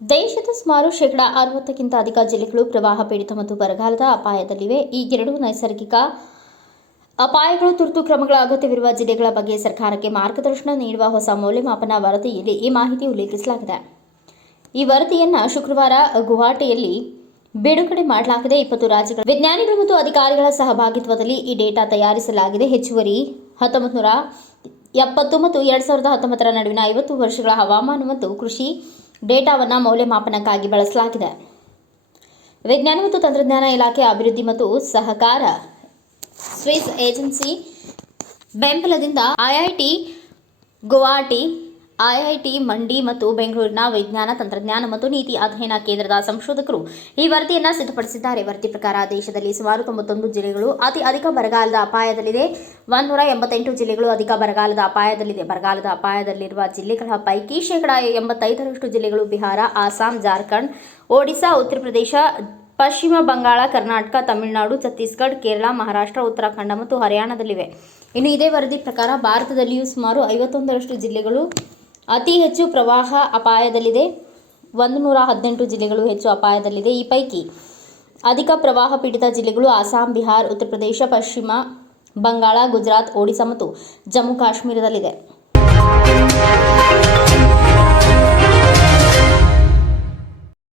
ದೇಶದ ಸುಮಾರು 60ಕ್ಕಿಂತ ಅಧಿಕ ಜಿಲ್ಲೆಗಳು ಪ್ರವಾಹ ಪೀಡಿತ ಮತ್ತು ಬರಗಾಲದ ಅಪಾಯದಲ್ಲಿವೆ. ಈ ಎರಡು ನೈಸರ್ಗಿಕ ಅಪಾಯಗಳು ತುರ್ತು ಕ್ರಮಗಳ ಅಗತ್ಯವಿರುವ ಜಿಲ್ಲೆಗಳ ಬಗ್ಗೆ ಸರ್ಕಾರಕ್ಕೆ ಮಾರ್ಗದರ್ಶನ ನೀಡುವ ಹೊಸ ಮೌಲ್ಯಮಾಪನ ವರದಿಯಲ್ಲಿ ಈ ಮಾಹಿತಿ ಉಲ್ಲೇಖಿಸಲಾಗಿದೆ. ಈ ವರದಿಯನ್ನು ಶುಕ್ರವಾರ ಗುವಾಹಟಿಯಲ್ಲಿ ಬಿಡುಗಡೆ ಮಾಡಲಾಗಿದೆ. 20 ರಾಜ್ಯಗಳ ವಿಜ್ಞಾನಿಗಳು ಮತ್ತು ಅಧಿಕಾರಿಗಳ ಸಹಭಾಗಿತ್ವದಲ್ಲಿ ಈ ಡೇಟಾ ತಯಾರಿಸಲಾಗಿದೆ. ಹೆಚ್ಚುವರಿ 1970 ಮತ್ತು 2019 ನಡುವಿನ 50 ವರ್ಷಗಳ ಹವಾಮಾನ ಮತ್ತು ಕೃಷಿ ಡೇಟಾವನ್ನು ಮೌಲ್ಯಮಾಪನಕ್ಕಾಗಿ ಬಳಸಲಾಗಿದೆ. ವಿಜ್ಞಾನ ಮತ್ತು ತಂತ್ರಜ್ಞಾನ ಇಲಾಖೆ, ಅಭಿವೃದ್ಧಿ ಮತ್ತು ಸಹಕಾರ, ಸ್ವಿಸ್ ಏಜೆನ್ಸಿ ಬೆಂಬಲದಿಂದ ಐಐಟಿ ಗುವಾಹಟಿ, ಐಐಟಿ ಮಂಡಿ ಮತ್ತು ಬೆಂಗಳೂರಿನ ವಿಜ್ಞಾನ, ತಂತ್ರಜ್ಞಾನ ಮತ್ತು ನೀತಿ ಅಧ್ಯಯನ ಕೇಂದ್ರದ ಸಂಶೋಧಕರು ಈ ವರದಿಯನ್ನು ಸಿದ್ಧಪಡಿಸಿದ್ದಾರೆ. ವರದಿ ಪ್ರಕಾರ ದೇಶದಲ್ಲಿ ಸುಮಾರು 91 ಜಿಲ್ಲೆಗಳು ಅತಿ ಅಧಿಕ ಬರಗಾಲದ ಅಪಾಯದಲ್ಲಿದೆ. 188 ಜಿಲ್ಲೆಗಳು ಅಧಿಕ ಬರಗಾಲದ ಅಪಾಯದಲ್ಲಿದೆ. ಬರಗಾಲದ ಅಪಾಯದಲ್ಲಿರುವ ಜಿಲ್ಲೆಗಳ ಪೈಕಿ 85% ಜಿಲ್ಲೆಗಳು ಬಿಹಾರ, ಅಸ್ಸಾಂ, ಜಾರ್ಖಂಡ್, ಒಡಿಶಾ, ಉತ್ತರ ಪ್ರದೇಶ, ಪಶ್ಚಿಮ ಬಂಗಾಳ, ಕರ್ನಾಟಕ, ತಮಿಳುನಾಡು, ಛತ್ತೀಸ್ಗಢ, ಕೇರಳ, ಮಹಾರಾಷ್ಟ್ರ, ಉತ್ತರಾಖಂಡ ಮತ್ತು ಹರಿಯಾಣದಲ್ಲಿವೆ. ಇನ್ನು ಇದೇ ವರದಿ ಪ್ರಕಾರ ಭಾರತದಲ್ಲಿಯೂ ಸುಮಾರು 51% ಜಿಲ್ಲೆಗಳು ಅತಿ ಹೆಚ್ಚು ಪ್ರವಾಹ ಅಪಾಯದಲ್ಲಿದೆ. 118 ಜಿಲ್ಲೆಗಳು ಹೆಚ್ಚು ಅಪಾಯದಲ್ಲಿದೆ. ಈ ಪೈಕಿ ಅಧಿಕ ಪ್ರವಾಹ ಪೀಡಿತ ಜಿಲ್ಲೆಗಳು ಅಸ್ಸಾಂ, ಬಿಹಾರ, ಉತ್ತರ ಪ್ರದೇಶ, ಪಶ್ಚಿಮ ಬಂಗಾಳ, ಗುಜರಾತ್, ಒಡಿಶಾ ಮತ್ತು ಜಮ್ಮು ಕಾಶ್ಮೀರದಲ್ಲಿದೆ.